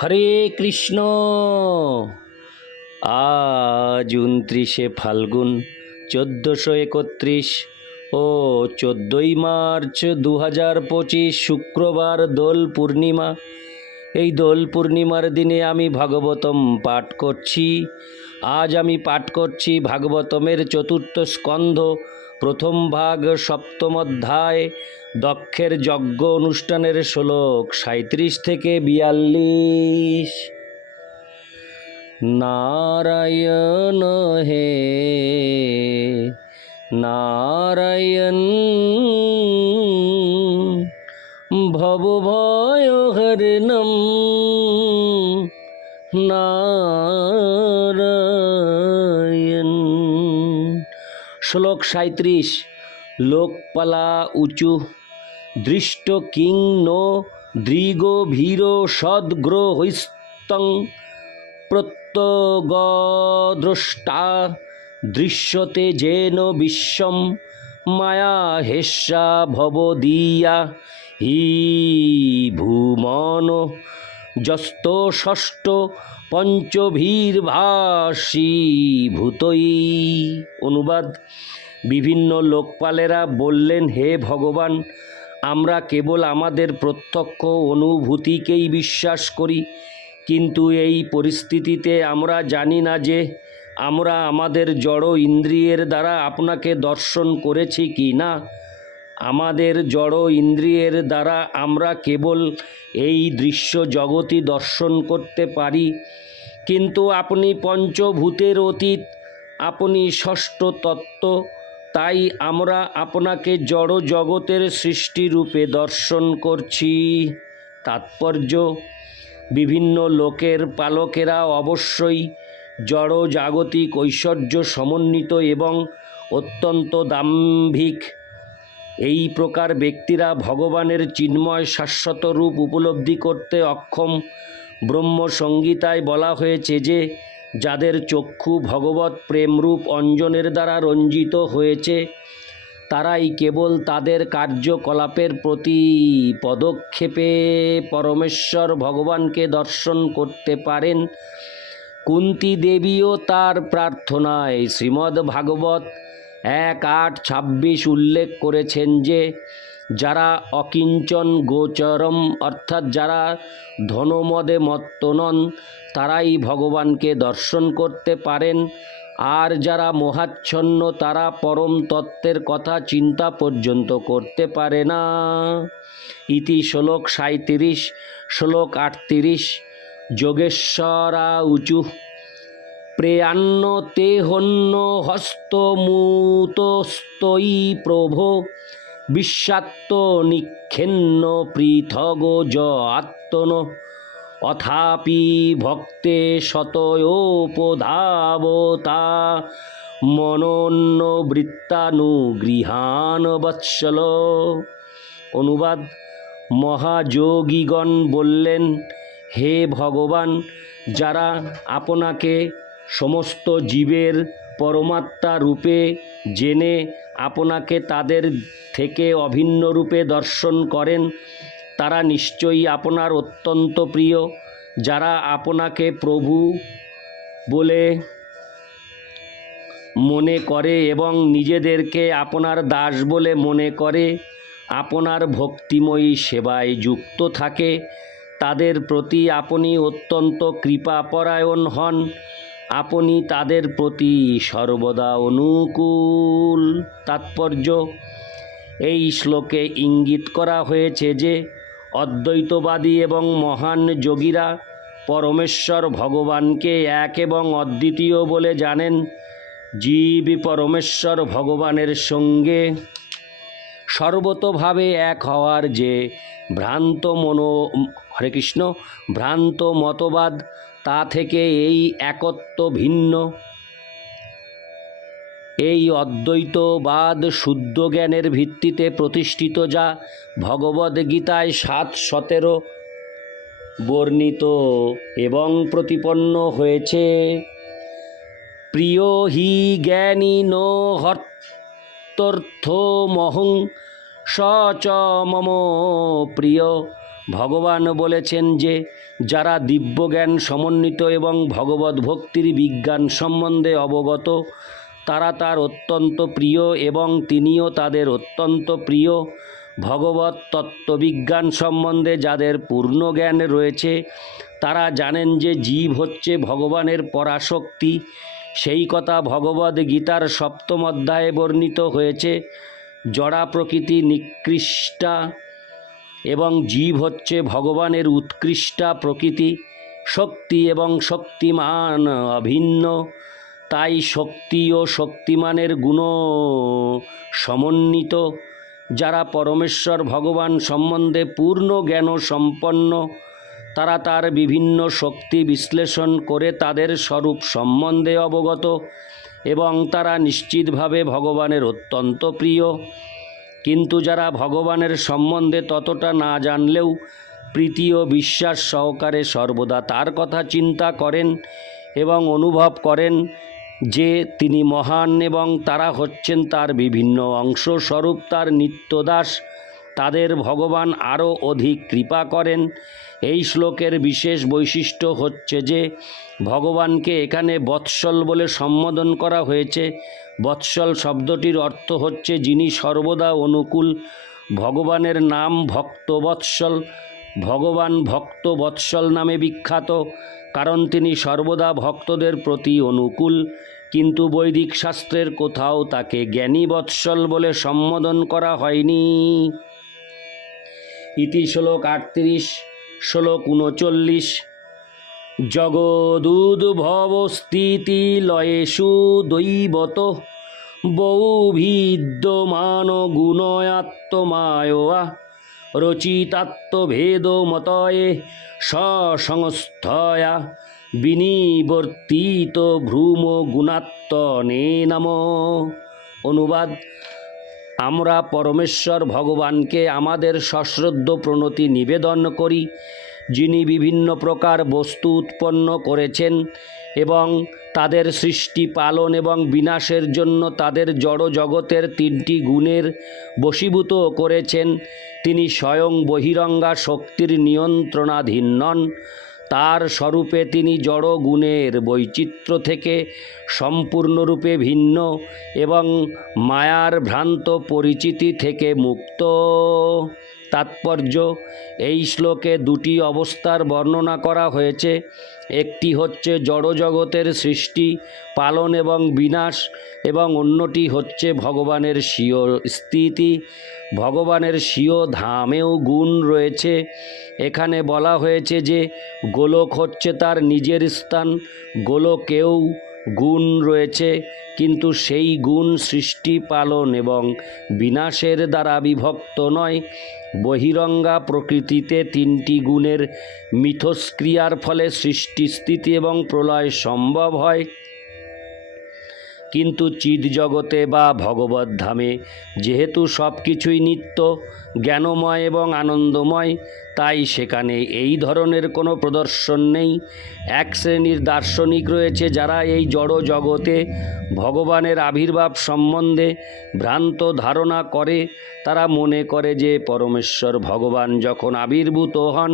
হরে কৃষ্ণ। আজ উনত্রিশে ফাল্গুন, চোদ্দোশো একত্রিশ ও চোদ্দোই মার্চ দু হাজার পঁচিশ শুক্রবার দোল পূর্ণিমা। এই দোল পূর্ণিমার দিনে আমি ভাগবতম পাঠ করছি। আজ আমি পাঠ করছি ভাগবতমের চতুর্থ স্কন্ধ প্রথম ভাগ সপ্তম অধ্যায়, দক্ষের যজ্ঞ অনুষ্ঠানের শ্লোক সাঁত্রিশ থেকে বিয়াল্লিশ। নারায়ণ হে, নারায়ণ ভবভয় হরিণম, নারায়ণ। শ্লোক সাঁত্রিশ লোকপালা উঁচু, দৃষ্ট কিং নো দৃগ ভীর সদ্গ্রহস্তং প্রত্যগদ্রষ্টা দৃশ্যতে যেন বিশ্বম, মায়া হেস্যা ভবদীয়া হি ভূমন, যস্ত ষষ্ঠ পঞ্চভীর্ভাসী ভূতই অনুবাদ। বিভিন্ন লোকপালেরা বললেন, হে ভগবান, আমরা কেবল আমাদের প্রত্যক্ষ অনুভূতিকেই বিশ্বাস করি। কিন্তু এই পরিস্থিতিতে আমরা জানি না যে আমরা আমাদের জড় ইন্দ্রিয়ের দ্বারা আপনাকে দর্শন করেছি কি না। আমাদের জড় ইন্দ্রিয়ের দ্বারা আমরা কেবল এই দৃশ্য জগতই দর্শন করতে পারি। কিন্তু আপনি পঞ্চভূতের অতীত, আপনি ষষ্ঠ তত্ত্ব, তাই আমরা আপনাকে জড় জগতের সৃষ্টিরূপে দর্শন করছি। তাৎপর্য, বিভিন্ন লোকের পালকেরা অবশ্যই জড় জাগতিক ঐশ্বর্য সমন্বিত এবং অত্যন্ত দাম্ভিক। এই প্রকার ব্যক্তিরা ভগবানের চিন্ময় শাশ্বত রূপ উপলব্ধি করতে অক্ষম। ব্রহ্ম সংগীতায় বলা হয়েছে যে, যাদের চক্ষু ভগবত প্রেমরূপ অঞ্জনের দ্বারা রঞ্জিত হয়েছে, তারাই কেবল তাদের কার্যকলাপের প্রতি পদক্ষেপে পরমেশ্বর ভগবানকে দর্শন করতে পারেন। কুন্তি দেবীও তার প্রার্থনায় শ্রীমদ্ ভাগবত এক আট ছাব্বিশ উল্লেখ করেছেন যে, যারা অকিঞ্চন গোচরম, অর্থাৎ যারা ধনমদে মত্ত নন, তারাই ভগবানকে দর্শন করতে পারেন। আর যারা মোহাচ্ছন্ন, তারা পরম তত্ত্বের কথা চিন্তা পর্যন্ত করতে পারে না। ইতি শ্লোক সাঁত্রিশ শ্লোক আটত্রিশ যোগেশ্বরা উঁচু প্রেয়ান্ন তে হন্য হস্তমূতস্তয়ী প্রভো বিশ্বাত্ম নিক্ষেন্ন পৃথগ জ আত্মন অথাপি ভক্তে শতয়োপধাবতা। মনোন্ন বৃত্তানুগৃহান বৎসল। অনুবাদ, মহাযোগীগণ বললেন, হে ভগবান, যারা আপনাকে সমস্ত জীবের পরমাত্মা রূপে জেনে আপনাকে তাদের থেকে অভিন্ন রূপে দর্শন করেন, তারা নিশ্চয়ই আপনার অত্যন্ত প্রিয়, যারা আপনাকে প্রভু বলে মনে করে এবং নিজেদেরকে আপনার দাস বলে মনে করে, আপনার ভক্তিময়ী সেবায় যুক্ত থাকে, তাদের প্রতি আপনি অত্যন্ত কৃপাপরায়ণ হন। আপনি তাদের প্রতি সর্বদা অনুকূল। তাৎপর্য, এই শ্লোকে ইঙ্গিত করা হয়েছে যে, অদ্বৈতবাদী এবং মহান যোগীরা পরমেশ্বর ভগবানকে এক এবং অদ্বিতীয় বলে জানেন। জীব পরমেশ্বর ভগবানের সঙ্গে সর্বতোভাবে এক হওয়ার যে ভ্রান্ত মনো হরে কৃষ্ণ, ভ্রান্ত মতবাদ তা থেকে এই একত্ব ভিন্ন। এই অদ্বৈতবাদ শুদ্ধ জ্ঞানের ভিত্তিতে প্রতিষ্ঠিত যা ভগবদ্গীতায় সাত সতেরো বর্ণিত এবং প্রতিপন্ন হয়েছে। প্রিয় হি জ্ঞানী নো হর্তর্থমহং স চ মম প্রিয়। ভগবান বলেছেন যে, যারা দিব্যজ্ঞান সমন্বিত এবং ভগবত ভক্তির বিজ্ঞান সম্বন্ধে অবগত, তারা তার অত্যন্ত প্রিয় এবং তিনিও তাদের অত্যন্ত প্রিয় ভগবত তত্ত্ববিজ্ঞান সম্বন্ধে যাদের পূর্ণ জ্ঞান রয়েছে, তারা জানেন যে জীব হচ্ছে ভগবানের পরাশক্তি। সেই কথা ভগবদ গীতার সপ্তম অধ্যায়ে বর্ণিত হয়েছে, জড়া প্রকৃতি নিকৃষ্টা এবং জীব হচ্ছে ভগবানের উৎকৃষ্টা প্রকৃতি, শক্তি এবং শক্তিমান অভিন্ন। তাই শক্তি ও শক্তিমানের গুণ সমন্বিত। যারা পরমেশ্বর ভগবান সম্বন্ধে পূর্ণ জ্ঞান সম্পন্ন, তারা তার বিভিন্ন শক্তি বিশ্লেষণ করে তাদের স্বরূপ সম্বন্ধে অবগত এবং তারা নিশ্চিতভাবে ভগবানের অত্যন্ত প্রিয়। কিন্তু যারা ভগবানের সম্বন্ধে ততটা না জানলেও প্রীতি ও বিশ্বাস সহকারে সর্বদা তার কথা চিন্তা করেন এবং অনুভব করেন যে তিনি মহান এবং তারা হচ্ছেন তার বিভিন্ন অংশ স্বরূপ তার নিত্যদাস। তাদের ভগবান আরও অধিক কৃপা করেন। এই শ্লোকের বিশেষ বৈশিষ্ট্য হচ্ছে যে ভগবানকে এখানে বৎসল বলে সম্বোধন করা হয়েছে। বৎসল শব্দটির অর্থ হচ্ছে যিনি সর্বদা অনুকূল, ভগবানের নাম ভক্ত বৎসল, ভগবান ভক্ত বৎসল নামে বিখ্যাত, কারণ তিনি সর্বদা ভক্তদের প্রতি অনুকূল, কিন্তু বৈদিক শাস্ত্রের কোথাও তাকে জ্ঞানী বৎসল বলে সম্বোধন করা হয়নি। ইতি শ্লোক আটত্রিশ, শ্লোক উনচল্লিশ জগদুদ্ভবস্থিতি লয়েষু দৈবত বৌভিদ্যমান গুণয়াত্মমায়া রচিতাত্মভেদ মতয়ে সসংস্থয়া, বিনিবর্তিত ভ্রূম গুণাত্মনে নাম। অনুবাদ, আমরা পরমেশ্বর ভগবানকে আমাদের সশ্রদ্ধ প্রণতি নিবেদন করি। যিনি বিভিন্ন প্রকার বস্তু উৎপন্ন করেছেন এবং তাদের সৃষ্টি, পালন এবং বিনাশের জন্য তাদের জড় জগতের তিনটি গুণের বশীভূত করেছেন। তিনি স্বয়ং বহিরঙ্গা শক্তির নিয়ন্ত্রণাধীন নন। তার স্বরূপে তিনি জড় গুণের বৈচিত্র্য থেকে সম্পূর্ণরূপে ভিন্ন এবং মায়ার ভ্রান্ত পরিচিতি থেকে মুক্ত। তাৎপর্য। এই শ্লোকে দুটি অবস্থার বর্ণনা করা হয়েছে। একটি হচ্ছে জড়জগতের সৃষ্টি, পালন এবং বিনাশ, এবং অন্যটি হচ্ছে ভগবানের স্বীয় স্থিতি। ভগবানের স্বীয় ধামেও গুণ রয়েছে। এখানে বলা হয়েছে যে গোলক হচ্ছে তার নিজের স্থান, গোলকেও গুণ রয়েছে, কিন্তু সেই গুণ সৃষ্টি, পালন এবং বিনাশের দ্বারা বিভক্ত নয়। বহিরঙ্গা প্রকৃতিতে তিনটি গুণের মিথস্ক্রিয়ার ফলে সৃষ্টি স্থিতি এবং প্রলয় সম্ভব হয়। কিন্তু চিদ জগতে বা ভগবত ধামে যেহেতু সব কিছুই নিত্য, জ্ঞানময় এবং আনন্দময়, তাই সেখানে এই ধরনের কোনো প্রদর্শন নেই। এক শ্রেণির দার্শনিক রয়েছে যারা এই জড় জগতে ভগবানের আবির্ভাব সম্বন্ধে ভ্রান্ত ধারণা করে। তারা মনে করে যে পরমেশ্বর ভগবান যখন আবির্ভূত হন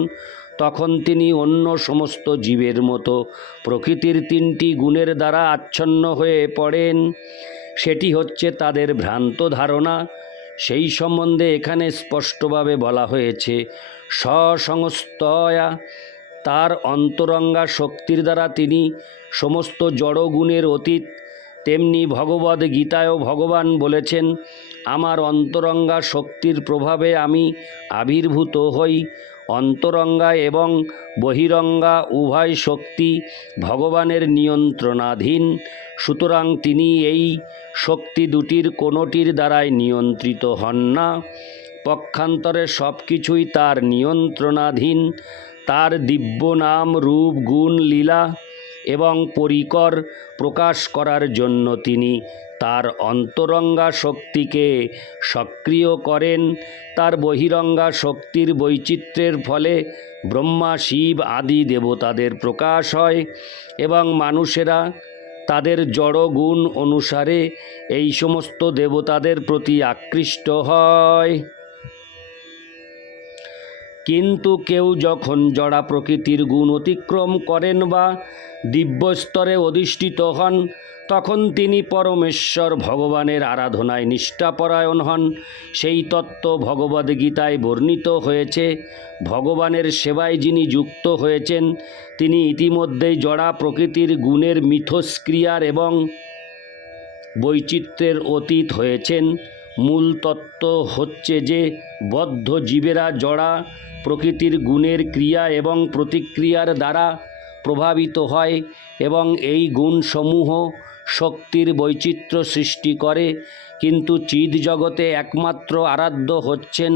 তখন তিনি অন্য সমস্ত জীবের মতো প্রকৃতির তিনটি গুণের দ্বারা আচ্ছন্ন হয়ে পড়েন। সেটি হচ্ছে তাদের ভ্রান্ত ধারণা। সেই সম্বন্ধে এখানে স্পষ্টভাবে বলা হয়েছে, স্বসংস্থয়া তার অন্তরঙ্গা শক্তির দ্বারা তিনি সমস্ত জড়গুণের অতীত তেমনি ভগবদ গীতায়ও ভগবান বলেছেন, আমার অন্তরঙ্গা শক্তির প্রভাবে আমি আবির্ভূত হই অন্তরঙ্গা এবং বহিরঙ্গা উভয় শক্তি ভগবানের নিয়ন্ত্রণাধীন, সুতরাং তিনি এই শক্তি দুটির কোনোটির দ্বারাই নিয়ন্ত্রিত হন না। পক্ষান্তরে সব কিছুই তার নিয়ন্ত্রণাধীন, তার দিব্য নাম, রূপ, গুণ, লীলা এবং পরিকর প্রকাশ করার জন্য তিনি তার অন্তরঙ্গা শক্তিকে সক্রিয় করেন। তার বহিরঙ্গা শক্তির বৈচিত্র্যের ফলে ব্রহ্মা, শিব আদি দেবতাদের প্রকাশ হয় এবং মানুষেরা তাদের জড় গুণ অনুসারে এই সমস্ত দেবতাদের প্রতি আকৃষ্ট হয়। কিন্তু কেউ যখন জড়া প্রকৃতির গুণ অতিক্রম করেন বা দিব্যস্তরে অধিষ্ঠিত হন তখন তিনি পরমেশ্বর ভগবানের আরাধনায় নিষ্ঠাপরায়ণ হন। সেই তত্ত্ব ভগবদ্গীতায় বর্ণিত হয়েছে। ভগবানের সেবায় যিনি যুক্ত হয়েছেন, তিনি ইতিমধ্যেই জড়া প্রকৃতির গুণের মিথস্ক্রিয়ার এবং বৈচিত্র্যের অতীত হয়েছেন। মূল তত্ত্ব হচ্ছে যে, বদ্ধ জীবেরা জড়া প্রকৃতির গুণের ক্রিয়া এবং প্রতিক্রিয়ার দ্বারা প্রভাবিত হয় এবং এই গুণসমূহ শক্তির বৈচিত্র্য সৃষ্টি করে, কিন্তু চিদ জগতে একমাত্র আরাধ্য হচ্ছেন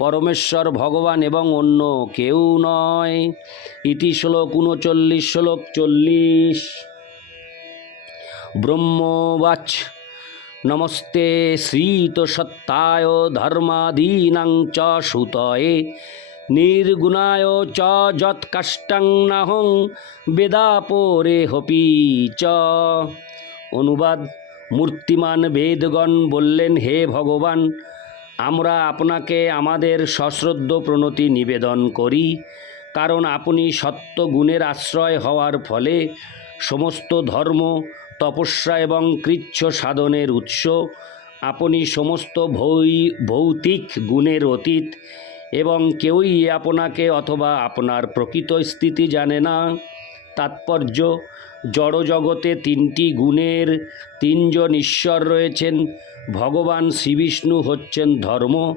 পরমেশ্বর, ভগবান এবং অন্য কেউ নয়। ইতি শ্লোক উনচল্লিশ, শ্লোক চল্লিশ। ব্রহ্মবাচ, নমস্তে শ্রীতসত্তায় ধর্মাদীনাং চ সুতয়ে, নির্গুণায় চ যৎকাষ্টাং নাহং বেদাপরে হপি চ। অনুবাদ। মূর্তিমান বেদগণ বললেন, হে ভগবান, আমরা আপনাকে আমাদের সশ্রদ্ধ প্রণতি নিবেদন করি, কারণ আপনি সত্য গুণের আশ্রয় হওয়ার ফলে সমস্ত ধর্ম, তপস্যা এবং কৃচ্ছ সাধনের উৎস, আপনি সমস্ত ভৌতিক গুণের অতীত এবং কেউই আপনাকে অথবা আপনার প্রকৃত স্থিতি জানে না। তাৎপর্য জড়জগতে তিনটি গুণের তিনজন ঈশ্বর রয়েছেন। ভগবান শ্রীবিষ্ণু হচ্ছেন ধর্ম,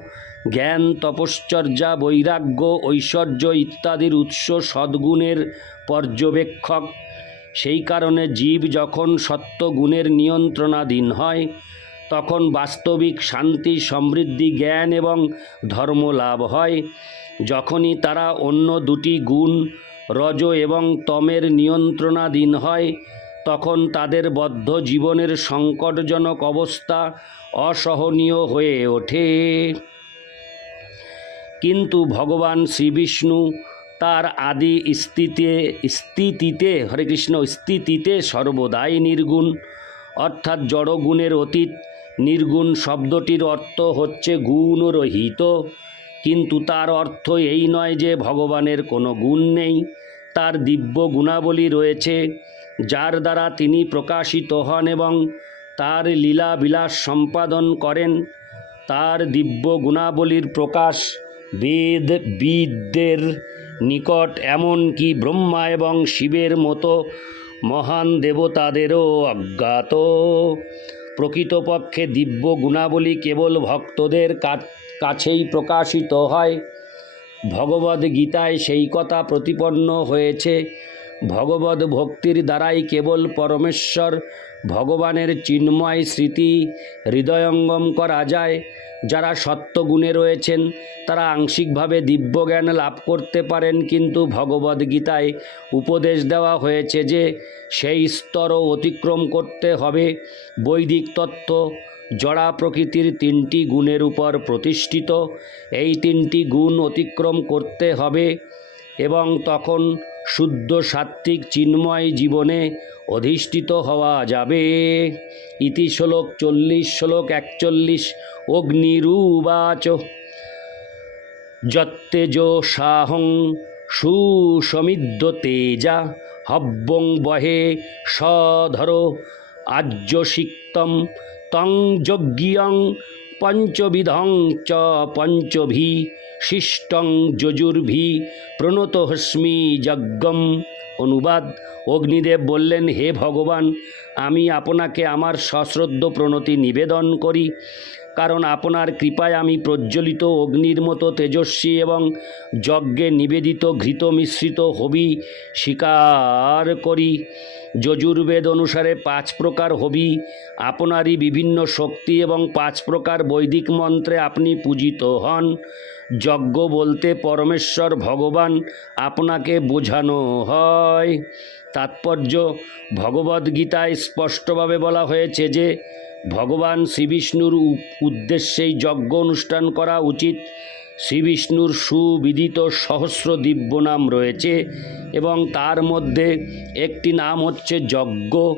জ্ঞান, তপশ্চর্যা, বৈরাগ্য, ঐশ্বর্য ইত্যাদির উৎস সদ্গুণের পর্যবেক্ষক। সেই কারণে জীব যখন সত্য গুণের নিয়ন্ত্রণাধীন হয়, তখন বাস্তবিক শান্তি, সমৃদ্ধি, জ্ঞান এবং ধর্ম লাভ হয়। যখনই তারা অন্য দুটি গুণ রজ এবং তমের নিয়ন্ত্রণাধীন হয়, তখন তাদের বদ্ধ জীবনের সংকটজনক অবস্থা অসহনীয় হয়ে ওঠে। কিন্তু ভগবান শ্রীবিষ্ণু তার আদি স্থিতিতে স্থিতিতে, হরে কৃষ্ণ, স্থিতিতে সর্বদাই নির্গুণ। অর্থাৎ জড়গুণের অতীত, নির্গুণ শব্দটির অর্থ হচ্ছে গুণরহিত। কিন্তু তার অর্থ এই নয় যে ভগবানের কোনো গুণ নেই। তার দিব্য গুণাবলী রয়েছে, যার দ্বারা তিনি প্রকাশিত হন এবং তার লীলা বিলাস সম্পাদন করেন। তার দিব্য গুণাবলীর প্রকাশ বেদ বিদদের নিকট এমনকি ব্রহ্মা এবং শিবের মতো মহান দেবতাদেরও অজ্ঞাত। প্রকৃতপক্ষে দিব্য গুণাবলী কেবল ভক্তদের কাছেই প্রকাশিত হয়। ভগবদ গীতায় সেই কথা প্রতিপন্ন হয়েছে। ভগবদ ভক্তির দ্বারাই কেবল পরমেশ্বর, ভগবানের চিন্ময় স্মৃতি হৃদয়ঙ্গম করা যায়। যারা সত্যগুণে রয়েছেন, তারা আংশিকভাবে দিব্যজ্ঞান লাভ করতে পারেন, কিন্তু ভগবদ্গীতায় উপদেশ দেওয়া হয়েছে যে, সেই স্তরও অতিক্রম করতে হবে। বৈদিক তত্ত্ব জড়া প্রকৃতির তিনটি গুণের উপর প্রতিষ্ঠিত। এই তিনটি গুণ অতিক্রম করতে হবে এবং তখন শুদ্ধ সাত্ত্বিক চিন্ময় জীবনে অধিষ্ঠিত হওয়া যাবে। ইতি শ্লোক চল্লিশ, শ্লোক একচল্লিশ অগ্নিরুবাচ যত্তেজসাহং সুসমিদ্ধ তেজা হব্বং বহে সধর আজ্যসিক্তম তং যজ্ঞিয়ং পঞ্চবিধং চ পঞ্চভি শিষ্টং যজুর্ভি প্রণত হস্মি যজ্ঞম। অনুবাদ, অগ্নিদেব বললেন, হে ভগবান, আমি আপনাকে আমার সশ্রদ্ধ প্রণতি নিবেদন করি। কারণ আপনার কৃপায় আমি প্রজ্বলিত অগ্নির মতো তেজস্বী এবং যজ্ঞে নিবেদিত ঘৃত মিশ্রিত হবি স্বীকার করি। যজুর্বেদ অনুসারে পাঁচ প্রকার হবি, আপনারই বিভিন্ন শক্তি এবং পাঁচ প্রকার বৈদিক মন্ত্রে আপনি পূজিত হন। যজ্ঞ বলতে পরমেশ্বর ভগবান আপনাকে বোঝানো হয়। তাৎপর্য, ভগবদ্গীতায় স্পষ্টভাবে বলা হয়েছে যে ভগবান শ্রীবিষ্ণুর উদ্দেশ্যেই যজ্ঞ অনুষ্ঠান করা উচিত। শ্রীবিষ্ণুর সুবিদিত সহস্র দিব্য নাম রয়েছে এবং তার মধ্যে একটি নাম হচ্ছে যজ্ঞ।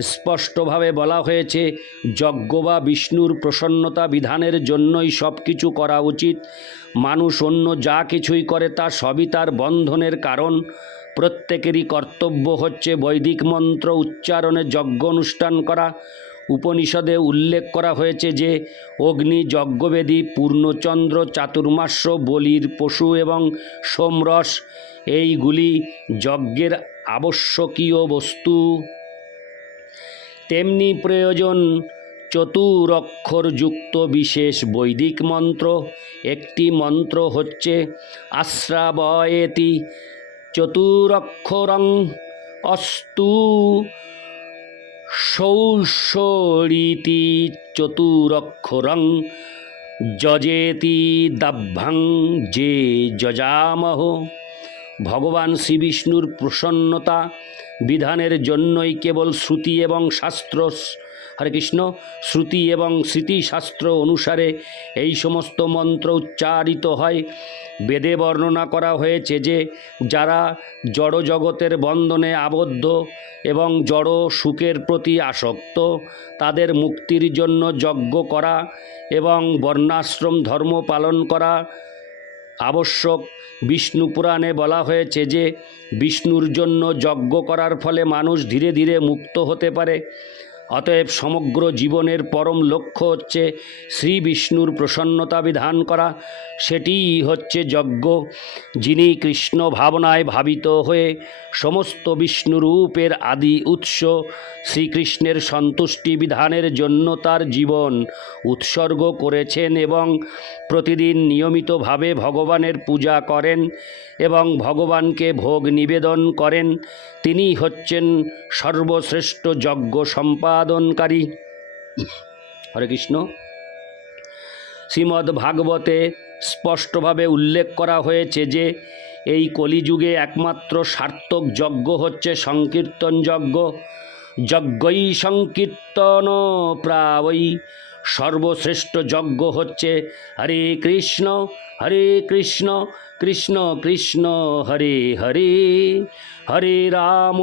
স্পষ্টভাবে বলা হয়েছে, যজ্ঞ বা বিষ্ণুর প্রসন্নতা বিধানের জন্যই সব কিছু করা উচিত। মানুষ অন্য যা কিছুই করে তা সবই তার বন্ধনের কারণ। প্রত্যেকেরই কর্তব্য হচ্ছে বৈদিক মন্ত্র উচ্চারণে যজ্ঞ অনুষ্ঠান করা। উপনিষদে উল্লেখ করা হয়েছে যে অগ্নি যজ্ঞবেদী পূর্ণচন্দ্র চাতুর্মাস্য, বলির পশু এবং সোমরস, এইগুলি যজ্ঞের আবশ্যকীয় বস্তু। তেমনি প্রয়োজন চতুরক্ষরযুক্ত বিশেষ বৈদিক মন্ত্র। একটি মন্ত্র হচ্ছে, আশ্রাবয়েতি, চতুরক্ষরং অস্তু সৌষরীতি চতুরক্ষরং যজেতি দাভ্যাং যে যজামহ। ভগবান শ্রীবিষ্ণুর প্রসন্নতা বিধানের জন্যই কেবল শ্রুতি এবং শাস্ত্র হরে কৃষ্ণ। শ্রুতি এবং স্মৃতিশাস্ত্র অনুসারে এই সমস্ত মন্ত্র উচ্চারিত হয়। বেদে বর্ণনা করা হয়েছে যে, যারা জড় জগতের বন্ধনে আবদ্ধ এবং জড় সুখের প্রতি আসক্ত, তাদের মুক্তির জন্য যজ্ঞ করা এবং বর্ণাশ্রম ধর্ম পালন করা আবশ্যক। বিষ্ণু পুরাণে বলা হয়েছে যে, বিষ্ণুর জন্য যজ্ঞ করার ফলে মানুষ ধীরে ধীরে মুক্ত হতে পারে। অতএব সমগ্র জীবনের পরম লক্ষ্য হচ্ছে শ্রী বিষ্ণুর প্রসন্নতা বিধান করা। সেটিই হচ্ছে যজ্ঞ। যিনি কৃষ্ণ ভাবনায় ভাবিত হয়ে সমস্ত বিষ্ণুরূপের আদি উৎস শ্রীকৃষ্ণের সন্তুষ্টি বিধানের জন্য তার জীবন উৎসর্গ করেছেন এবং প্রতিদিন নিয়মিতভাবে ভগবানের পূজা করেন এবং ভগবানকে ভোগ নিবেদন করেন। তিনি হচ্ছেন সর্বশ্রেষ্ঠ যজ্ঞ সম্পাদনকারী। হরে কৃষ্ণ। শ্রীমদ্ ভাগবতে স্পষ্টভাবে উল্লেখ করা হয়েছে যে, এই কলিযুগে একমাত্র সার্থক যজ্ঞ হচ্ছে সংকীর্তন যজ্ঞ। যজ্ঞই সংকীর্তন প্রাবই সর্বশ্রেষ্ঠ যজ্ঞ হচ্ছে হরে কৃষ্ণ হরে কৃষ্ণ। কৃষ্ণ কৃষ্ণ, হরে হরে। হরে রাম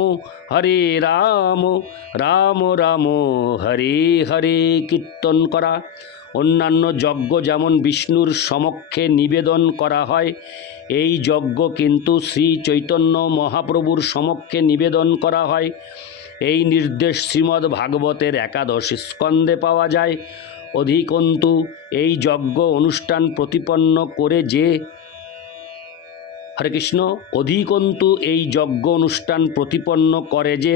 হরে রাম। রাম রাম, হরে হরে কীর্তন করা। অন্যান্য যজ্ঞ যেমন বিষ্ণুর সমক্ষে নিবেদন করা হয়, এই যজ্ঞ কিন্তু শ্রী চৈতন্য মহাপ্রভুর সমক্ষে নিবেদন করা হয়। এই নির্দেশ শ্রীমদ্ ভাগবতের একাদশ স্কন্দে পাওয়া যায়। অধিকন্তু, এই যজ্ঞ অনুষ্ঠান প্রতিপন্ন করে যে হরে কৃষ্ণ, অধিকন্তু এই যজ্ঞ অনুষ্ঠান প্রতিপন্ন করে যে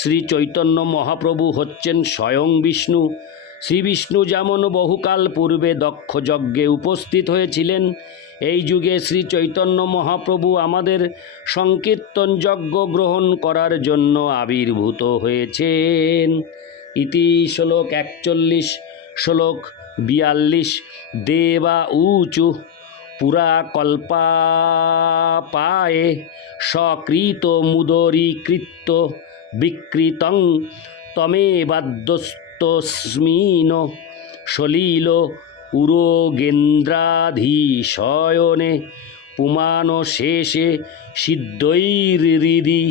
শ্রী চৈতন্য মহাপ্রভু হচ্ছেন স্বয়ং বিষ্ণু। শ্রী বিষ্ণু যেমন বহুকাল পূর্বে দক্ষ যজ্ঞে উপস্থিত হয়েছিলেন, এই যুগে শ্রী চৈতন্য মহাপ্রভু আমাদের সংকীর্তন যজ্ঞ গ্রহণ করার জন্য আবির্ভূত হয়েছেন। ইতি শ্লোক একচল্লিশ, শ্লোক বিয়াল্লিশ, দেবা উচু পুরা কল্পাপায়ে সকৃত মুদরীকৃত বিকৃতং তমেবাদ্যস্তস্মিন সলিল উরোগেন্দ্রাধীশয়নে পুমান শেষে সিদ্ধৈরিদি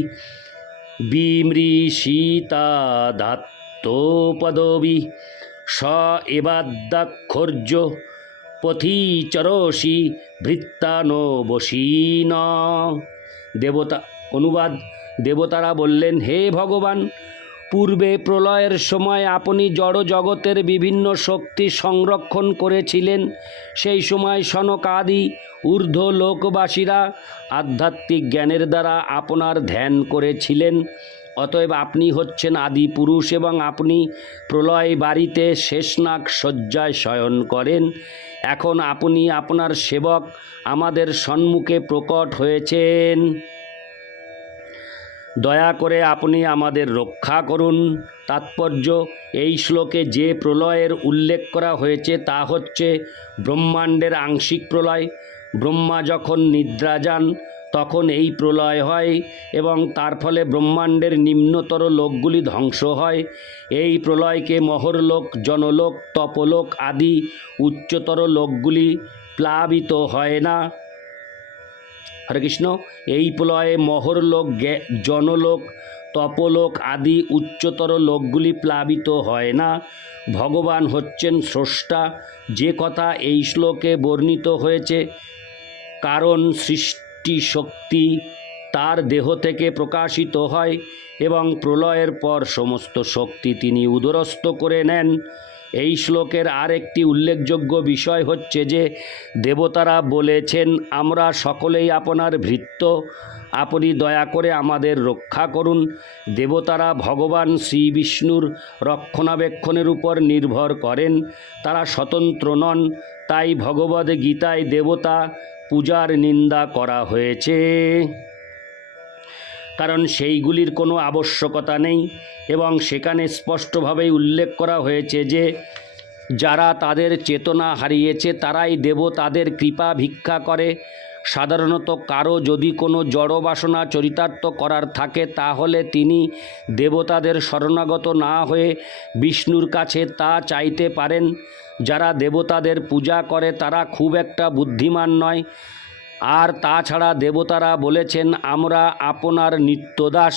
বিমৃষিতাদাত্তপদবি স এবাদ্যাক্ষর্য পথিচরসি ভৃত্তানো বসীন দেবতা, অনুবাদ, দেবতারা বললেন, হে ভগবান, পূর্বে প্রলয়ের সময় আপনি জড় জগতের বিভিন্ন শক্তি সংরক্ষণ করেছিলেন। সেই সময় সনকাদি, ঊর্ধ্ব লোকবাসীরা আধ্যাত্মিক জ্ঞানের দ্বারা আপনার ধ্যান করেছিলেন। অতএব আপনি হচ্ছেন আদি পুরুষ এবং আপনি প্রলয় বাড়িতে শেষনাগ শয্যায় শয়ন করেন। এখন আপনি আপনার সেবক আমাদের সম্মুখে প্রকট হয়েছেন। দয়া করে আপনি আমাদের রক্ষা করুন। তাৎপর্য, এই শ্লোকে যে প্রলয়ের উল্লেখ করা হয়েছে তা হচ্ছে ব্রহ্মাণ্ডের আংশিক প্রলয়। ব্রহ্মা যখন নিদ্রা যান তখন এই প্রলয় হয় এবং তার ফলে ব্রহ্মাণ্ডের নিম্নতর লোকগুলি ধ্বংস হয়। এই প্রলয়কে মহরলোক, জনলোক, তপলোক আদি উচ্চতর লোকগুলি প্লাবিত হয় না। হরে কৃষ্ণ, এই প্রলয়ে মহরলোক জনলোক, তপলোক আদি উচ্চতর লোকগুলি প্লাবিত হয় না। ভগবান হচ্ছেন স্রষ্টা। যে কথা এই শ্লোকে বর্ণিত হয়েছে, কারণ সৃষ্টি শক্তি তার দেহ থেকে প্রকাশিত হয় এবং প্রলয়ের পর সমস্ত শক্তি তিনি উদরস্থ করে নেন। এই শ্লোকের আরেকটি উল্লেখযোগ্য বিষয় হচ্ছে যে, দেবতারা বলেছেন, আমরা সকলেই আপনার ভৃত্য। আপনি দয়া করে আমাদের রক্ষা করুন। দেবতারা ভগবান শ্রী বিষ্ণুর রক্ষণাবেক্ষণের উপর নির্ভর করেন। তারা স্বতন্ত্র নন। তাই ভগবদ গীতায় দেবতা পূজার নিন্দা করা হয়েছে। কারণ সেইগুলির কোনো আবশ্যকতা নেই এবং সেখানে স্পষ্টভাবেই উল্লেখ করা হয়েছে যে, যারা তাদের চেতনা হারিয়েছে তারাই দেব তাদের কৃপা ভিক্ষা করে। সাধারণত কারও যদি কোনো জড় বাসনা চরিতার্থ করার থাকে, তাহলে তিনি দেবতাদের শরণাগত না হয়ে বিষ্ণুর কাছে তা চাইতে পারেন। যারা দেবতাদের পূজা করে তারা খুব একটা বুদ্ধিমান নয়। আর তাছাড়া দেবতারা বলেছেন, আমরা আপনার নিত্যদাস।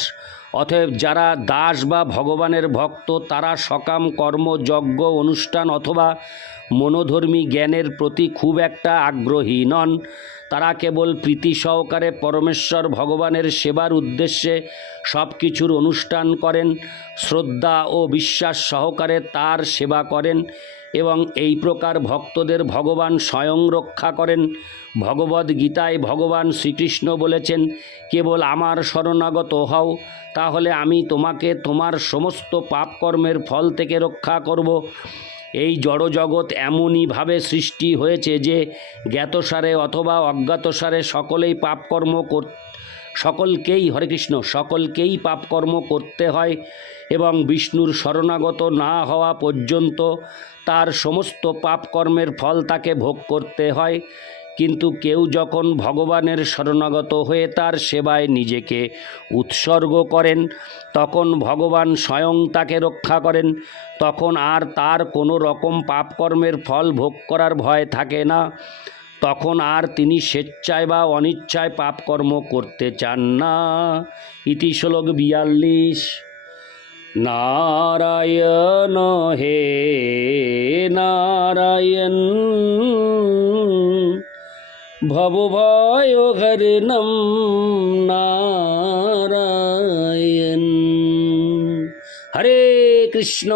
অতএব যারা দাস বা ভগবানের ভক্ত, তারা সকাম কর্ম, যজ্ঞ, অনুষ্ঠান অথবা মনোধর্মী জ্ঞানের প্রতি খুব একটা আগ্রহী নন। তারা কেবল প্রীতি সহকারে পরমেশ্বর ভগবানের সেবার উদ্দেশ্যে সব কিছুর অনুষ্ঠান করেন, শ্রদ্ধা ও বিশ্বাস সহকারে তার সেবা করেন। এবং এই প্রকার ভক্তদের ভগবান স্বয়ং রক্ষা করেন। ভগবদ গীতায় ভগবান শ্রীকৃষ্ণ বলেছেন, কেবল আমার শরণাগত হও, তাহলে আমি তোমাকে তোমার সমস্ত পাপকর্মের ফল থেকে রক্ষা করব। এই জড়জগৎ এমনইভাবে সৃষ্টি হয়েছে যে, জ্ঞাতসারে অথবা অজ্ঞাতসারে সকলেই পাপকর্ম কর, সকলকেই, হরে কৃষ্ণ, সকলকেই পাপকর্ম করতে হয়। এবং বিষ্ণুর শরণাগত না হওয়া পর্যন্ত তার সমস্ত পাপকর্মের ফল তাকে ভোগ করতে হয়। কিন্তু কেউ যখন ভগবানের শরণাগত হয়ে তার সেবায় নিজেকে উৎসর্গ করেন, তখন ভগবান স্বয়ং তাকে রক্ষা করেন। তখন আর তার কোনো রকম পাপকর্মের ফল ভোগ করার ভয় থাকে না। তখন আর তিনি স্বেচ্ছায় বা অনিচ্ছায় পাপকর্ম করতে চান না। ইতি শ্লোক বিয়াল্লিশ। নারায়ণ হে নারায়ণ ভবভয় হরিণম নারায়ণ হরে কৃষ্ণ